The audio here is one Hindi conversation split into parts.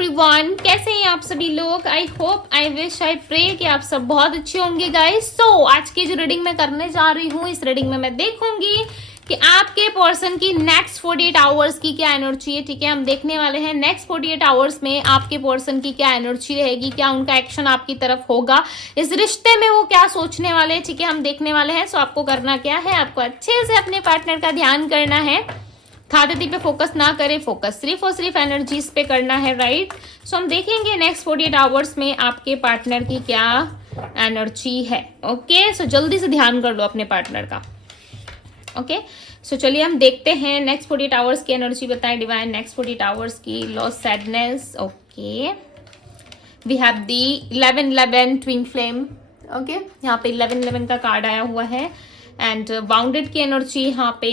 एवरीवन, कैसे हैं आप सभी लोग। I hope, I wish, I pray कि आप सब बहुत अच्छे होंगे गाइस। सो आज की जो रीडिंग मैं करने जा रही हूँ, इस रीडिंग में मैं देखूंगी कि आपके पर्सन की नेक्स्ट 48 आवर्स की क्या एनर्जी है। ठीक है, हम देखने वाले हैं नेक्स्ट 48 आवर्स में आपके पर्सन की क्या एनर्जी रहेगी, क्या उनका एक्शन आपकी तरफ होगा, इस रिश्ते में वो क्या सोचने वाले हैं। ठीक है, हम देखने वाले हैं। सो आपको करना क्या है, आपको अच्छे से अपने पार्टनर का ध्यान करना है। खाते पे फोकस ना करें, फोकस सिर्फ और सिर्फ एनर्जीज पे करना है, राइट। सो हम देखेंगे नेक्स्ट 48 आवर्स में आपके पार्टनर की क्या एनर्जी है। ओके, सो जल्दी से ध्यान कर लो अपने पार्टनर का। ओके, सो चलिए हम देखते हैं नेक्स्ट 48 आवर्स की एनर्जी बताएं डिवाइन। नेक्स्ट 48 आवर्स की loss, sadness. Okay, we have the 11-11 twin flame. Okay, यहाँ पे 11-11 का कार्ड आया हुआ है एंड बाउंडेड की एनर्जी। यहाँ पे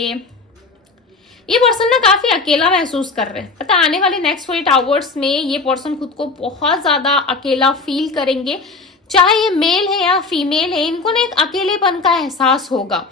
ये पर्सन ना काफी अकेला महसूस कर रहे हैं। पता, आने वाले नेक्स्ट 48 आवर्स में ये पर्सन खुद को बहुत ज्यादा अकेला फील करेंगे। चाहे ये मेल है या फीमेल है, इनको ना एक अकेलेपन का एहसास होगा।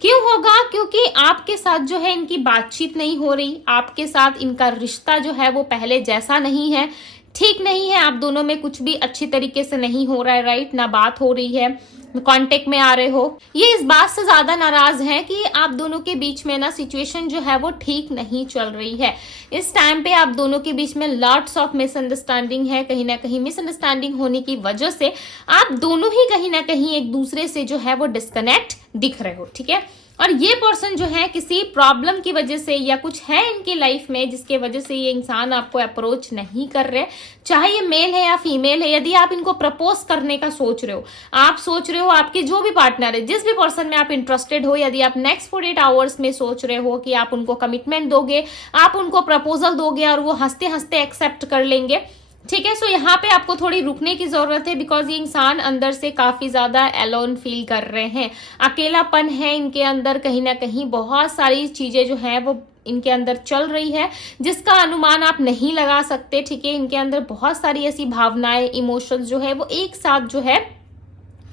क्यों होगा? क्योंकि आपके साथ जो है इनकी बातचीत नहीं हो रही, आपके साथ इनका रिश्ता जो है वो पहले जैसा नहीं है, ठीक नहीं है। आप दोनों में कुछ भी अच्छी तरीके से नहीं हो रहा है, राइट। ना बात हो रही है, कांटेक्ट में आ रहे हो। ये इस बात से ज्यादा नाराज है कि आप दोनों के बीच में ना सिचुएशन जो है वो ठीक नहीं चल रही है। इस टाइम पे आप दोनों के बीच में लॉट्स ऑफ मिसअंडरस्टैंडिंग है। कहीं ना कहीं मिसअंडरस्टैंडिंग होने की वजह से आप दोनों ही कहीं ना कहीं एक दूसरे से जो है वो डिस्कनेक्ट दिख रहे हो। ठीक है, और ये पर्सन जो है किसी प्रॉब्लम की वजह से या कुछ है इनकी लाइफ में जिसके वजह से ये इंसान आपको अप्रोच नहीं कर रहे। चाहे ये मेल है या फीमेल है, यदि आप इनको प्रपोज करने का सोच रहे हो, आप सोच रहे हो, आपके जो भी पार्टनर है, जिस भी पर्सन में आप इंटरेस्टेड हो, यदि आप नेक्स्ट 48 आवर्स में सोच रहे हो कि आप उनको कमिटमेंट दोगे, आप उनको प्रपोजल दोगे और वो हंसते हंसते एक्सेप्ट कर लेंगे। ठीक है, सो यहाँ पे आपको थोड़ी रुकने की जरूरत है बिकॉज ये इंसान अंदर से काफी ज्यादा एलोन फील कर रहे हैं। अकेलापन है इनके अंदर, कहीं ना कहीं बहुत सारी चीजें जो है वो इनके अंदर चल रही है जिसका अनुमान आप नहीं लगा सकते। ठीक है, इनके अंदर बहुत सारी ऐसी भावनाएं, इमोशंस जो है वो एक साथ जो है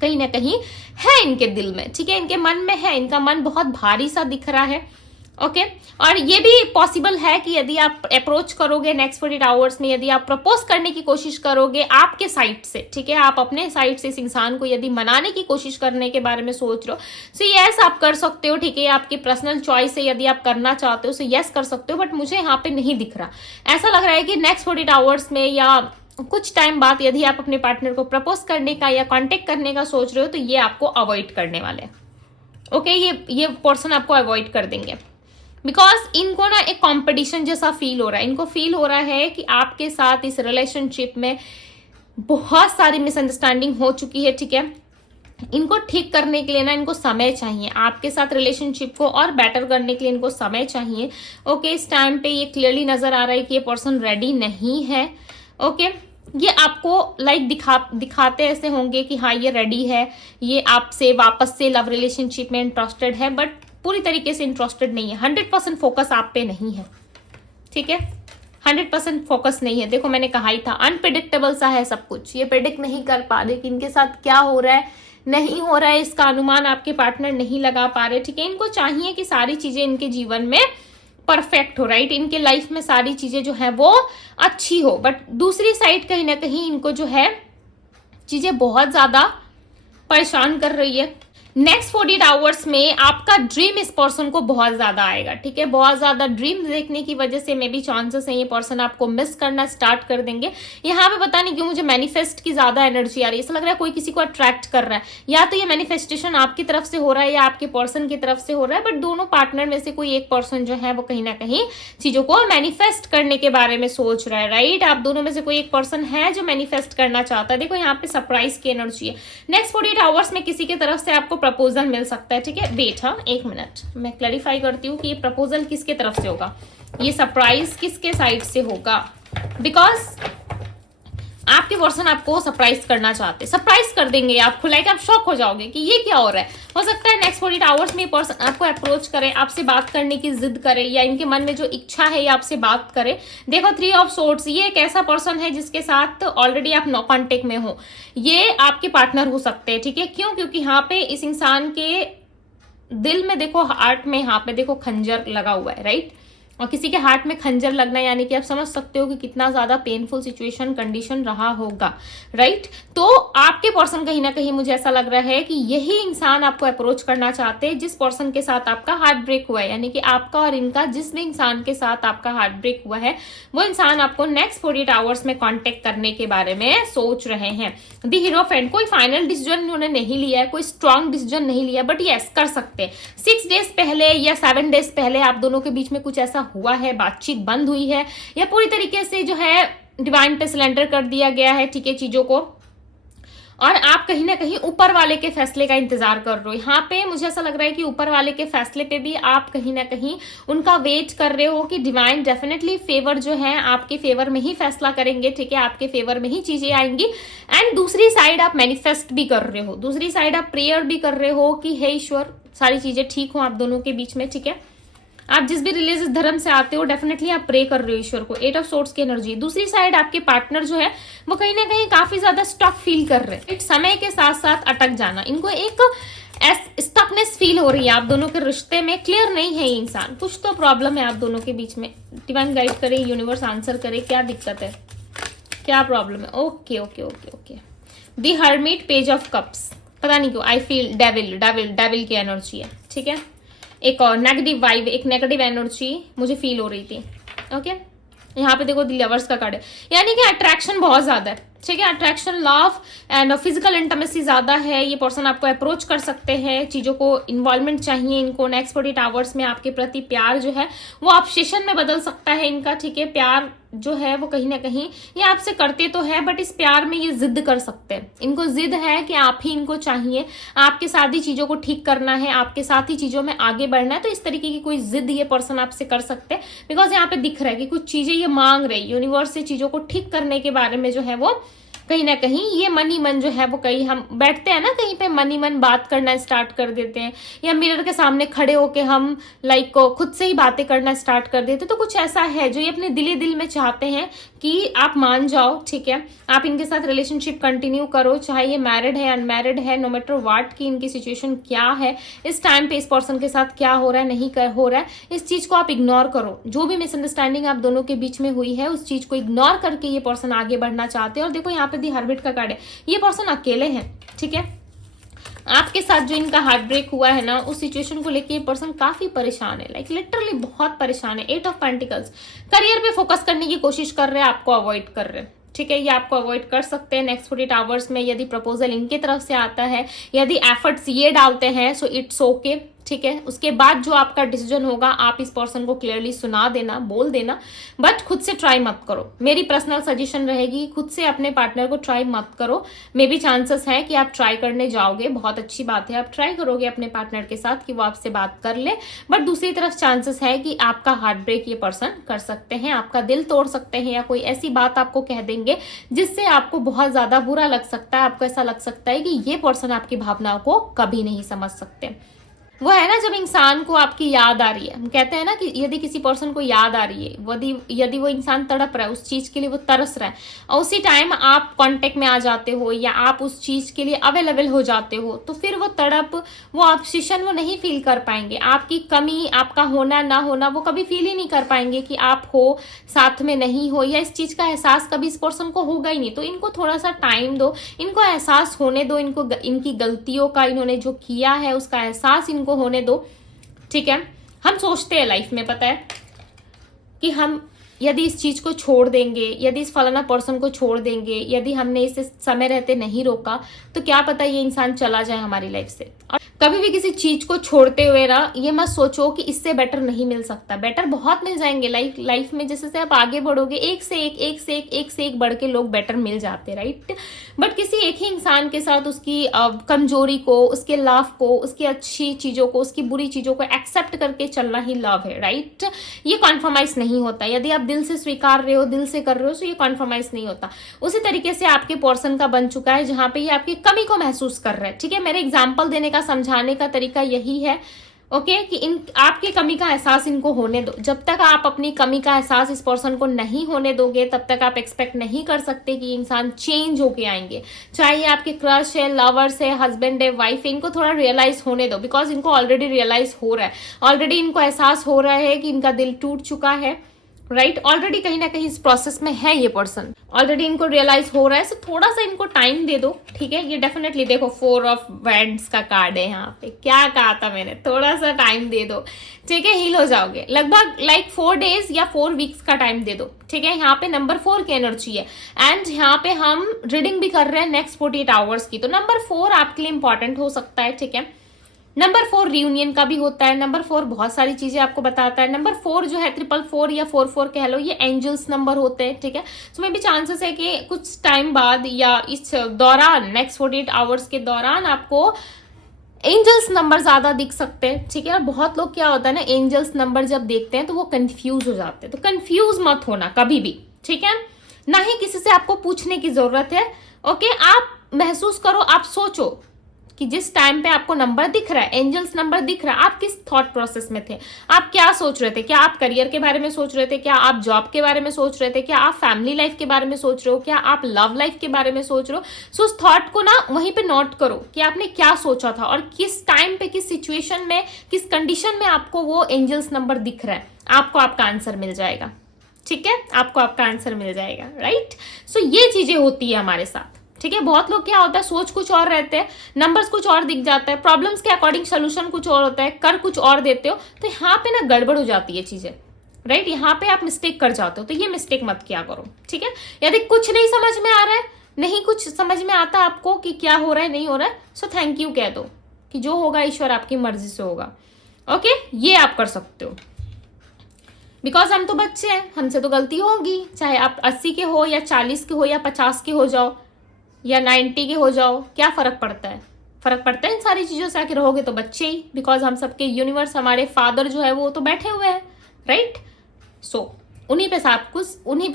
कहीं ना कहीं है इनके दिल में। ठीक है, इनके मन में है, इनका मन बहुत भारी सा दिख रहा है। ओके, और ये भी पॉसिबल है कि यदि आप अप्रोच करोगे नेक्स्ट 48 आवर्स में, यदि आप प्रपोज करने की कोशिश करोगे आपके साइड से, ठीक है, आप अपने साइड से इस इंसान को यदि मनाने की कोशिश करने के बारे में सोच रहे हो, सो यस आप कर सकते हो। ठीक है, आपकी पर्सनल चॉइस है, यदि आप करना चाहते हो सो यस कर सकते हो। बट मुझे यहाँ पे नहीं दिख रहा। ऐसा लग रहा है कि नेक्स्ट 48 आवर्स में या कुछ टाइम बाद यदि आप अपने पार्टनर को प्रपोज करने का या कॉन्टेक्ट करने का सोच रहे हो तो ये आपको अवॉइड करने वाले हैं। ओके, ये पर्सन आपको अवॉइड कर देंगे बिकॉज इनको ना एक कंपटीशन जैसा फील हो रहा है। इनको फील हो रहा है कि आपके साथ इस रिलेशनशिप में बहुत सारी मिसअंडरस्टैंडिंग हो चुकी है। ठीक है, इनको ठीक करने के लिए ना इनको समय चाहिए। आपके साथ रिलेशनशिप को और बेटर करने के लिए इनको समय चाहिए। ओके, इस टाइम पे ये क्लियरली नजर आ रहा है कि ये पर्सन रेडी नहीं है। ओके, ये आपको दिखाते ऐसे होंगे कि हाँ ये रेडी है, ये आपसे वापस से लव रिलेशनशिप में इंटरेस्टेड है, बट पूरी तरीके से इंटरेस्टेड नहीं है। 100% फोकस आप पे नहीं है। ठीक है, 100% फोकस नहीं है। देखो मैंने कहा ही था, अनप्रिडिक्टेबल सा है सब कुछ। ये प्रिडिक्ट नहीं कर पा रहे कि इनके साथ क्या हो रहा है, नहीं हो रहा है, इसका अनुमान आपके पार्टनर नहीं लगा पा रहे। ठीक है, इनको चाहिए कि सारी चीजें इनके जीवन में परफेक्ट हो, राइट। इनके लाइफ में सारी चीजें जो है वो अच्छी हो, बट दूसरी साइड कहीं ना कहीं इनको जो है चीजें बहुत ज्यादा परेशान कर रही है। नेक्स्ट 48 आवर्स में आपका ड्रीम इस पर्सन को बहुत ज्यादा आएगा। ठीक है, बहुत ज्यादा ड्रीम देखने की वजह से मे बी चांसेस है ये पर्सन आपको मिस करना स्टार्ट कर देंगे। यहाँ पे पता नहीं क्यों मुझे मैनिफेस्ट की ज्यादा एनर्जी आ रही है। ऐसा लग रहा है कोई किसी को अट्रैक्ट कर रहा है, या तो ये मैनिफेस्टेशन आपकी तरफ से हो रहा है या आपके पर्सन की तरफ से हो रहा है, बट दोनों पार्टनर में से कोई एक पर्सन जो है वो कहीं ना कहीं चीजों को मैनिफेस्ट करने के बारे में सोच रहा है, राइट। आप दोनों में से कोई एक पर्सन है जो मैनिफेस्ट करना चाहता है। देखो यहाँ पे सरप्राइज की एनर्जी है। नेक्स्ट 48 आवर्स में किसी की तरफ से आपको प्रपोजल मिल सकता है। ठीक है, वेट, हाँ एक मिनट, मैं क्लैरिफाई करती हूँ कि ये प्रपोजल किसके तरफ से होगा, ये सरप्राइज किसके साइड से होगा। बिकॉज आपके पर्सन आपको सरप्राइज करना चाहते, सरप्राइज कर देंगे आपको, लाइक आप शॉक हो जाओगे कि ये क्या हो रहा है। हो सकता है नेक्स्ट 48 आवर्स में पर्सन आपको अप्रोच करे, आपसे बात करने की जिद करे, या इनके मन में जो इच्छा है ये आपसे बात करे। देखो 3 ऑफ सोर्ड्स, ये एक ऐसा पर्सन है जिसके साथ ऑलरेडी आप नो कॉन्टेक्ट में हो। ये आपके पार्टनर हो सकते हैं। ठीक है, क्यों? क्योंकि यहाँ पे इस इंसान के दिल में देखो, हार्ट में यहाँ पे देखो खंजर लगा हुआ है, राइट। और किसी के हार्ट में खंजर लगना, यानी कि आप समझ सकते हो कि कितना ज्यादा पेनफुल सिचुएशन कंडीशन रहा होगा, राइट। तो आपके पर्सन कहीं ना कहीं मुझे ऐसा लग रहा है कि यही इंसान आपको अप्रोच करना चाहते हैं जिस पर्सन के साथ आपका हार्ट ब्रेक हुआ है, यानी कि आपका और इनका जिस भी इंसान के साथ आपका हार्ट ब्रेक हुआ है वो इंसान आपको नेक्स्ट 48 आवर्स में कॉन्टेक्ट करने के बारे में सोच रहे हैं। द हीरोफेंट, कोई फाइनल डिसीजन उन्होंने नहीं लिया है, कोई स्ट्रॉन्ग डिसीजन नहीं लिया, बट यस कर सकते हैं। 6 डेज पहले या 7 डेज पहले आप दोनों के बीच में कुछ ऐसा हुआ है, बातचीत बंद हुई है या पूरी तरीके से जो है डिवाइन पे सिलेंडर कर दिया गया है, ठीक है, चीजों को, और आप कहीं ना कहीं ऊपर वाले के फैसले का इंतजार कर रहे हो। यहाँ पे मुझे ऐसा लग रहा है कि ऊपर वाले के फैसले पे भी आप कहीं ना कहीं उनका वेट कर रहे हो कि डिवाइन डेफिनेटली फेवर जो है आपके फेवर में ही फैसला करेंगे, ठीक है, आपके फेवर में ही चीजें आएंगी। एंड दूसरी साइड आप मैनिफेस्ट भी कर रहे हो, दूसरी साइड आप प्रेयर भी कर रहे हो कि हे ईश्वर सारी चीजें ठीक हो आप दोनों के बीच में, ठीक है। आप जिस भी रिलीजियस धर्म से आते हो डेफिनेटली आप प्रे कर रहे हो ईश्वर को। 8 ऑफ सोर्ड्स की एनर्जी। दूसरी साइड आपके पार्टनर जो है वो कहीं ना कहीं काफी ज्यादा स्टक फील कर रहे हैं, समय के साथ साथ अटक जाना, इनको एक स्टकनेस फील हो रही है आप दोनों के रिश्ते में। क्लियर नहीं है ये इंसान, कुछ तो प्रॉब्लम है आप दोनों के बीच में। डिवाइन गाइड करे, यूनिवर्स आंसर करे, क्या दिक्कत है, क्या प्रॉब्लम है। Okay okay okay okay. The hermit, page of cups, पता नहीं क्यों I feel devil devil devil की एनर्जी है, ठीक है। एक और नेगेटिव वाइब, एक नेगेटिव एनर्जी मुझे फील हो रही थी, ओके। यहाँ पे देखो द लवर्स का कार्ड है, यानी कि अट्रैक्शन बहुत ज्यादा है, ठीक है। Attraction, love and physical intimacy ज्यादा है। ये पर्सन आपको अप्रोच कर सकते हैं, चीजों को इन्वॉल्वमेंट चाहिए इनको। नेक्स्ट 48 आवर्स में आपके प्रति प्यार जो है वो ऑब्सेशन में बदल सकता है इनका, ठीक है। प्यार जो है वो कहीं ना कहीं ये आपसे करते तो है, बट इस प्यार में ये जिद कर सकते हैं। इनको जिद है कि आप ही इनको चाहिए, आपके साथ ही चीजों को ठीक करना है, आपके साथ ही चीजों में आगे बढ़ना है। तो इस तरीके की कोई जिद ये पर्सन आपसे कर सकते हैं, बिकॉज यहाँ पे दिख रहा है कि कुछ चीजें ये मांग रही, यूनिवर्स से चीजों को ठीक करने के बारे में जो है वो कहीं ना कहीं ये मन ही मन जो है वो, कहीं हम बैठते हैं ना कहीं पे मन ही मन बात करना स्टार्ट कर देते हैं, या मिरर के सामने खड़े होके हम लाइक खुद से ही बातें करना स्टार्ट कर देते हैं। तो कुछ ऐसा है जो ये अपने दिली दिल में चाहते हैं कि आप मान जाओ, ठीक है, आप इनके साथ रिलेशनशिप कंटिन्यू करो, चाहे ये मैरिड है अनमैरिड है, नो मैटर व्हाट की इनकी सिचुएशन क्या है, इस टाइम पे इस पर्सन के साथ क्या हो रहा है नहीं हो रहा है, इस चीज को आप इग्नोर करो। जो भी मिसअंडरस्टैंडिंग आप दोनों के बीच में हुई है उस चीज को इग्नोर करके ये पर्सन आगे बढ़ना चाहते हैं। और देखो यहाँ पे दी हर्मिट का कार्ड है, ये पर्सन अकेले हैं, ठीक है। आपके साथ जो इनका हार्ट ब्रेक हुआ है ना, उस सिचुएशन को लेके ये पर्सन काफी परेशान है, लाइक लिटरली बहुत परेशान है। 8 ऑफ पेंटिकल्स, करियर पे फोकस करने की कोशिश कर रहे हैं, आपको अवॉइड कर रहे हैं, ठीक है। ये आपको अवॉइड कर सकते हैं नेक्स्ट 48 आवर्स में। यदि प्रपोजल इनकी तरफ से आता है, यदि एफर्ट्स ये डालते हैं, सो इट्स ओके, ठीक है। उसके बाद जो आपका डिसीजन होगा आप इस पर्सन को क्लियरली सुना देना, बोल देना, बट खुद से ट्राई मत करो। मेरी पर्सनल सजेशन रहेगी, खुद से अपने पार्टनर को ट्राई मत करो। मे बी चांसेस है कि आप ट्राई करने जाओगे, बहुत अच्छी बात है, आप ट्राई करोगे अपने पार्टनर के साथ कि वो आपसे बात कर ले, बट दूसरी तरफ चांसेस है कि आपका हार्ट ब्रेक ये पर्सन कर सकते हैं, आपका दिल तोड़ सकते हैं, या कोई ऐसी बात आपको कह देंगे जिससे आपको बहुत ज्यादा बुरा लग सकता है। आपको ऐसा लग सकता है कि ये पर्सन आपकी भावनाओं को कभी नहीं समझ सकते। वो है ना, जब इंसान को आपकी याद आ रही है, हम कहते हैं ना कि यदि किसी पर्सन को याद आ रही है, यदि वो इंसान तड़प रहा है, उस चीज के लिए वो तरस रहा है, और उसी टाइम आप कांटेक्ट में आ जाते हो या आप उस चीज के लिए अवेलेबल हो जाते हो, तो फिर वो तड़प, वो ऑब्सेशन वो नहीं फील कर पाएंगे। आपकी कमी, आपका होना ना होना वो कभी फील ही नहीं कर पाएंगे कि आप हो, साथ में नहीं हो, या इस चीज का एहसास कभी इस पर्सन को होगा ही नहीं। तो इनको थोड़ा सा टाइम दो, इनको एहसास होने दो, इनको इनकी गलतियों का, इन्होंने जो किया है उसका एहसास इनको होने दो, ठीक है। हम सोचते हैं लाइफ में, पता है, कि हम यदि इस चीज को छोड़ देंगे, यदि इस फलाना पर्सन को छोड़ देंगे, यदि हमने इसे समय रहते नहीं रोका, तो क्या पता ये इंसान चला जाए हमारी लाइफ से। और कभी भी किसी चीज को छोड़ते हुए ना ये मत सोचो कि इससे बेटर नहीं मिल सकता। बेटर बहुत मिल जाएंगे लाइफ में, जैसे से आप आगे बढ़ोगे एक से एक बढ़ के लोग बेटर मिल जाते, राइट। बट किसी एक ही इंसान के साथ उसकी कमजोरी को, उसके लव को, उसकी अच्छी चीजों को, उसकी बुरी चीजों को एक्सेप्ट करके चलना ही लव है, राइट। ये कॉन्प्रोमाइज नहीं होता। यदि आप दिल से स्वीकार रहे हो, दिल से कर रहे हो, तो ये कॉन्प्रोमाइज नहीं होता। उसी तरीके से आपके पर्सन का बन चुका है जहां पे ये आपकी कमी को महसूस कर रहा है, ठीक है। मेरे एग्जाम्पल देने का, समझाने का तरीका यही है, ओके कि इन आपकी कमी का एहसास इनको होने दो। जब तक आप अपनी कमी का एहसास इस पर्सन को नहीं होने दोगे तब तक आप एक्सपेक्ट नहीं कर सकते कि इंसान चेंज होके आएंगे। चाहे ये आपके क्रश है, लवर्स है, हस्बैंड है, वाइफ है, इनको थोड़ा रियलाइज होने दो, बिकॉज इनको ऑलरेडी रियलाइज हो रहा है, ऑलरेडी इनको एहसास हो रहा है कि इनका दिल टूट चुका है, राइट। ऑलरेडी कहीं ना कहीं इस प्रोसेस में है ये पर्सन, ऑलरेडी इनको रियलाइज हो रहा है। सो थोड़ा सा इनको टाइम दे दो, ठीक है। ये डेफिनेटली देखो 4 ऑफ वैंड्स का कार्ड है यहाँ पे। क्या कहा था मैंने, थोड़ा सा टाइम दे दो, ठीक है, हील हो जाओगे। लगभग लाइक 4 डेज या 4 वीक्स का टाइम दे दो, ठीक है। यहाँ पे नंबर 4 की एनर्जी है एंड यहाँ पे हम रीडिंग भी कर रहे हैं नेक्स्ट 48 आवर्स की। तो नंबर 4 आपके लिए इंपॉर्टेंट हो सकता है, ठीक है। नंबर 4 रियूनियन का भी होता है। नंबर 4 बहुत सारी चीजें आपको बताता है। नंबर 4 जो है 444 या 44 कह लो, ये एंजल्स नंबर होते हैं, ठीक है। सो मे भी चांसेस है कि कुछ टाइम बाद या इस दौरान नेक्स्ट 48 आवर्स के दौरान आपको एंजल्स नंबर ज्यादा दिख सकते हैं, ठीक है। और बहुत लोग क्या होता है ना, एंजल्स नंबर जब देखते हैं तो वो कंफ्यूज हो जाते हैं। तो कंफ्यूज मत होना कभी भी, ठीक है। ना ही किसी से आपको पूछने की जरूरत है, ओके। आप महसूस करो, आप सोचो कि जिस टाइम पे आपको नंबर दिख रहा है, एंजल्स नंबर दिख रहा है, आप किस थॉट प्रोसेस में थे, आप क्या सोच रहे थे। क्या आप करियर के बारे में सोच रहे थे, क्या आप जॉब के बारे में सोच रहे थे, क्या आप फैमिली लाइफ के बारे में सोच रहे हो, क्या आप लव लाइफ के बारे में सोच रहे हो। सो उस थॉट को ना वहीं पे नोट करो कि आपने क्या सोचा था और किस टाइम पे, किस सिचुएशन में, किस कंडीशन में आपको वो एंजल्स नंबर दिख रहा है। आपको आपका आंसर मिल जाएगा, ठीक है, आपको आपका आंसर मिल जाएगा, राइट। सो ये चीजें होती है हमारे साथ, ठीक है। बहुत लोग क्या होता है, सोच कुछ और रहते हैं, नंबर्स कुछ और दिख जाता है, प्रॉब्लम्स के अकॉर्डिंग सोल्यूशन कुछ और होता है, कर कुछ और देते हो, तो यहाँ पे ना गड़बड़ हो जाती है चीजें, राइट। यहाँ पे आप मिस्टेक कर जाते हो, तो ये मिस्टेक मत किया करो, ठीक है। यदि कुछ नहीं समझ में आ रहा है, नहीं कुछ समझ में आता आपको कि क्या हो रहा है, नहीं हो रहा है, सो थैंक यू कह दो कि जो होगा ईश्वर आपकी मर्जी से होगा, ओके। ये आप कर सकते हो, बिकॉज हम तो बच्चे हैं, हमसे तो गलती होगी, चाहे आप 80 के हो या 40 के हो या 50 के हो जाओ या 90 के हो जाओ, क्या फर्क पड़ता है। फर्क पड़ता है इन सारी चीजों से, आके रहोगे तो बच्चे ही, बिकॉज हम सबके यूनिवर्स, हमारे फादर जो है वो तो बैठे हुए हैं, राइट। सो उन्हीं पे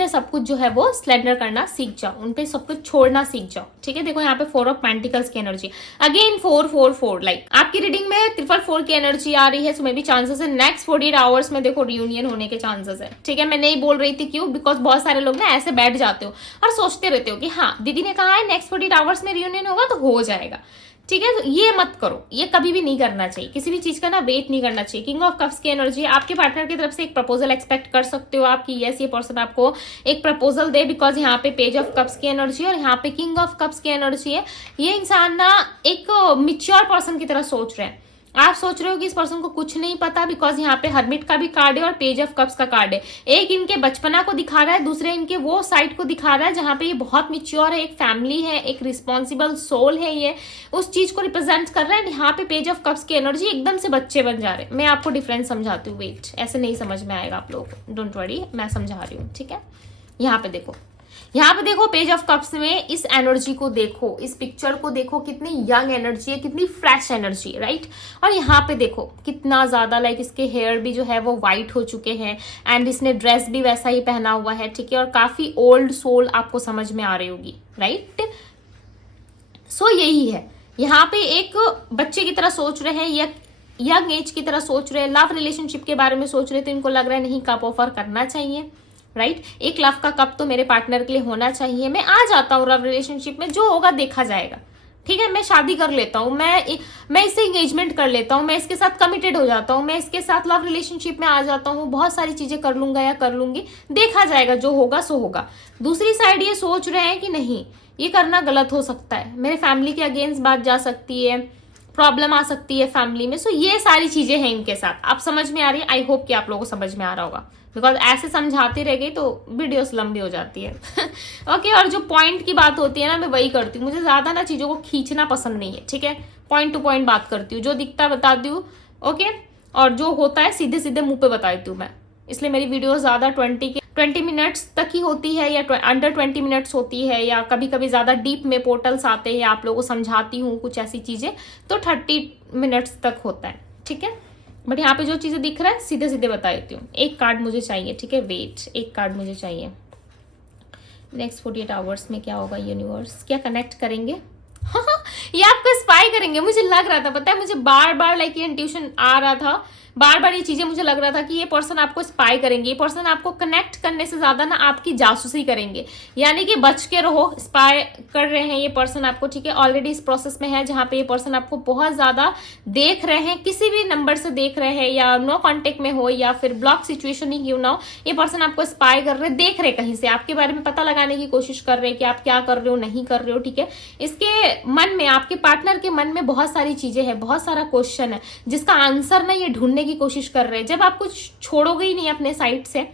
सब कुछ जो है वो स्लेंडर करना सीख जाओ, उन पे सब कुछ छोड़ना सीख जाओ, ठीक है। देखो यहाँ पे 4 ऑफ पेंटिकल्स की एनर्जी, अगेन 444, लाइक आपकी रीडिंग में 444 की एनर्जी आ रही है। सो मे बी चांसेस है नेक्स्ट 48 आवर्स में देखो रियूनियन होने के चांसेस है, ठीक है। मैं नहीं बोल रही थी क्यों, बिकॉज बहुत सारे लोग ना ऐसे बैठ जाते हो और सोचते रहते हो कि हाँ दीदी ने कहा है नेक्स्ट 48 आवर्स में रियूनियन होगा तो हो जाएगा, ठीक है। तो ये मत करो, ये कभी भी नहीं करना चाहिए, किसी भी चीज का ना वेट नहीं करना चाहिए। किंग ऑफ कप्स की एनर्जी, आपके पार्टनर की तरफ से एक प्रपोजल एक्सपेक्ट कर सकते हो आप कि यस ये पर्सन आपको एक प्रपोजल दे, बिकॉज यहाँ पे पेज ऑफ कप्स की एनर्जी और यहाँ पे किंग ऑफ कप्स की एनर्जी है। ये इंसान ना एक मिच्योर पर्सन की तरह सोच रहे हैं। आप सोच रहे हो कि इस पर्सन को कुछ नहीं पता, बिकॉज यहाँ पे हर्मिट का भी कार्ड है और पेज ऑफ कप्स का कार्ड है। एक इनके बचपना को दिखा रहा है, दूसरे इनके वो साइड को दिखा रहा है जहां पे ये बहुत मिच्योर है, एक फैमिली है, एक रिस्पॉन्सिबल सोल है, ये उस चीज को रिप्रेजेंट कर रहा है। यहाँ पे पेज ऑफ कप्स की एनर्जी, एकदम से बच्चे बन जा रहे हैं। मैं आपको डिफरेंस समझाती हूँ, वेट, ऐसे नहीं समझ में आएगा आप लोग, डोंट वरी, मैं समझा रही हूँ, ठीक है। यहाँ पे देखो, यहाँ पे देखो पेज ऑफ कप्स में इस एनर्जी को देखो, इस पिक्चर को देखो, कितनी यंग एनर्जी है, कितनी फ्रेश एनर्जी है, राइट। और यहाँ पे देखो कितना ज्यादा लाइक इसके हेयर भी जो है वो व्हाइट हो चुके हैं एंड इसने ड्रेस भी वैसा ही पहना हुआ है, ठीक है। और काफी ओल्ड सोल आपको समझ में आ रही होगी, राइट। सो यही है, यहाँ पे एक बच्चे की तरह सोच रहे हैं या यंग एज की तरह सोच रहे हैं, लव रिलेशनशिप के बारे में सोच रहे, तो इनको लग रहा है नहीं कप ऑफर करना चाहिए, राइट। एक लव का कप तो मेरे पार्टनर के लिए होना चाहिए, मैं आ जाता हूँ लव रिलेशनशिप में, जो होगा देखा जाएगा, ठीक है। मैं शादी कर लेता हूँ, मैं इससे एंगेजमेंट कर लेता हूँ, मैं इसके साथ कमिटेड हो जाता हूँ, मैं इसके साथ लव रिलेशनशिप में आ जाता हूँ, बहुत सारी चीजें कर लूंगा या कर लूंगी, देखा जाएगा, जो होगा सो होगा। दूसरी साइड ये सोच रहे हैं कि नहीं ये करना गलत हो सकता है, मेरे फैमिली के अगेंस्ट बात जा सकती है, प्रॉब्लम आ सकती है फैमिली में। सो ये सारी चीजें हैं इनके साथ, आप समझ में आ रही है। आई होप कि आप लोगों को समझ में आ रहा होगा, बिकॉज ऐसे समझाती रह गई तो वीडियोस लंबी हो जाती है। ओके और जो पॉइंट की बात होती है ना, मैं वही करती हूँ, मुझे ज्यादा ना चीजों को खींचना पसंद नहीं है, ठीक है। पॉइंट टू पॉइंट बात करती हूँ, जो दिखता है बताती हूँ, ओके। और जो होता है सीधे सीधे मुंह पे बताती हूँ मैं, इसलिए मेरी वीडियो ज्यादा 20 मिनट्स तक ही होती है या अंडर 20 मिनट्स होती है, या कभी कभी ज्यादा डीप में पोर्टल्स आते हैं या आप लोगों को समझाती हूँ कुछ ऐसी चीजें तो 30 मिनट्स तक होता है, ठीक है। बट यहाँ पे जो चीजें दिख रहा है सीधे सीधे बता देती हूँ। एक कार्ड मुझे चाहिए, ठीक है, वेट, एक कार्ड मुझे चाहिए। नेक्स्ट 48 आवर्स में क्या होगा, यूनिवर्स क्या कनेक्ट करेंगे। ये आपको स्पाई करेंगे, मुझे लग रहा था, पता है मुझे बार बार लाइक ये इंट्यूशन आ रहा था, बार बार ये चीजें मुझे लग रहा था कि ये पर्सन आपको स्पाई करेंगे, ये पर्सन आपको कनेक्ट करने से ज्यादा ना आपकी जासूसी करेंगे, यानी कि बच के रहो, स्पाई कर रहे हैं ये पर्सन आपको, ठीक है। ऑलरेडी इस प्रोसेस में है जहां पे ये पर्सन आपको बहुत ज्यादा देख रहे हैं, किसी भी नंबर से देख रहे हैं, या नो कांटेक्ट में हो या फिर ब्लॉक सिचुएशन ही क्यों ना हो, ये पर्सन आपको स्पाई कर रहे हैं, देख रहे कहीं से, आपके बारे में पता लगाने की कोशिश कर रहे हैं कि आप क्या कर रहे हो, नहीं कर रहे हो, ठीक है। इसके मन में, आपके पार्टनर के मन में बहुत सारी चीजें हैं, बहुत सारा क्वेश्चन है जिसका आंसर ना ये ढूंढने की कोशिश कर रहे हैं। जब आप कुछ छोड़ोगे ही नहीं अपने साइड से,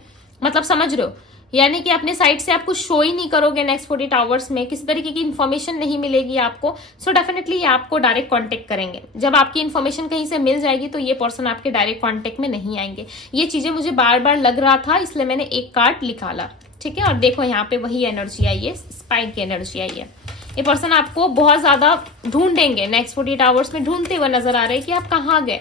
मतलब समझ रहे हो, यानी कि अपने साइड से आप कुछ शो ही नहीं करोगे नेक्स्ट 48 आवर्स में, किसी तरीके की इन्फॉर्मेशन नहीं मिलेगी आपको, सो डेफिनेटली ये आपको डायरेक्ट कांटेक्ट करेंगे। जब आपकी इन्फॉर्मेशन कहीं से मिल जाएगी तो ये पर्सन आपके डायरेक्ट कांटेक्ट में नहीं आएंगे। ये चीजें मुझे बार बार लग रहा था, इसलिए मैंने एक कार्ड निकाला, ठीक है। और देखो यहाँ पे वही एनर्जी आई है, स्पाइक की एनर्जी आई है। ये पर्सन आपको बहुत ज्यादा ढूंढेंगे, नेक्स्ट 48 आवर्स में ढूंढते हुए नजर आ रहे हैं कि आप कहाँ गए,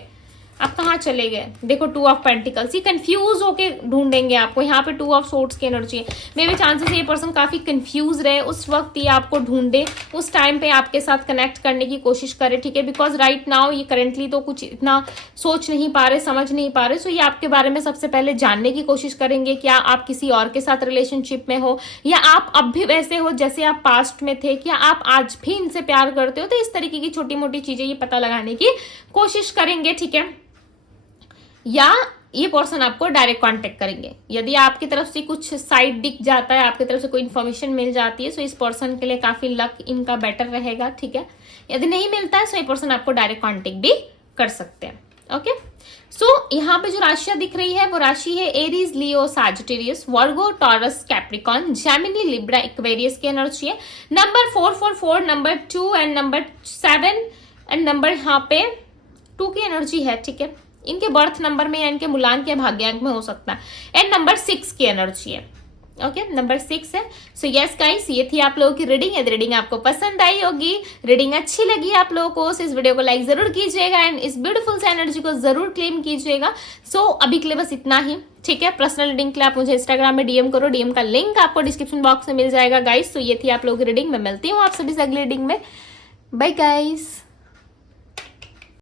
आप कहाँ चले गए। देखो 2 ऑफ पेंटिकल्स, ये कंफ्यूज होके ढूंढेंगे आपको। यहाँ पे 2 ऑफ सोर्ड्स की एनर्जी है, मे बी चांसेस ये पर्सन काफी कंफ्यूज रहे, उस वक्त ये आपको ढूंढे, उस टाइम पे आपके साथ कनेक्ट करने की कोशिश करे, ठीक है। बिकॉज राइट नाउ ये करेंटली तो कुछ इतना सोच नहीं पा रहे, समझ नहीं पा रहे, सो ये आपके बारे में सबसे पहले जानने की कोशिश करेंगे। क्या आप किसी और के साथ रिलेशनशिप में हो, या आप अब भी वैसे हो जैसे आप पास्ट में थे, क्या आप आज भी इनसे प्यार करते हो, तो इस तरीके की छोटी मोटी चीजें ये पता लगाने की कोशिश करेंगे, ठीक है। या ये पर्सन आपको डायरेक्ट कांटेक्ट करेंगे। यदि आपकी तरफ से कुछ साइड दिख जाता है, आपकी तरफ से कोई इन्फॉर्मेशन मिल जाती है, सो इस पर्सन के लिए काफी लक इनका बेटर रहेगा, ठीक है। यदि नहीं मिलता है सो ये पर्सन आपको डायरेक्ट कांटेक्ट भी कर सकते हैं, ओके। सो यहाँ पे जो राशियां दिख रही है वो राशि है Aries, Leo, Sagittarius, Virgo, Taurus, Capricorn, Gemini, Libra, Aquarius की एनर्जी है। Number 444, number 2 and number 7 and number यहाँ पे 2 की एनर्जी है, ठीक है। इनके बर्थ नंबर में या इनके मूलांक या भाग्यांक में हो सकता है। एंड नंबर 6 की एनर्जी है, ओके, नंबर 6 है। सो यस गाइस, ये थी आप लोगों की रीडिंग। यदि रीडिंग आपको पसंद आई होगी, रीडिंग अच्छी लगी आप लोगों को, इस वीडियो को लाइक जरूर कीजिएगा एंड इस ब्यूटीफुल से एनर्जी को जरूर क्लेम कीजिएगा। सो अभी के लिए बस इतना ही, ठीक है। पर्सनल रीडिंग के लिए आप मुझे इंस्टाग्राम में डीएम करो, डीएम का लिंक आपको डिस्क्रिप्शन बॉक्स में मिल जाएगा गाइस। तो ये थी आप लोगों की रीडिंग, मैं मिलती हूँ आप सभी से अगली रीडिंग में। Bye guys.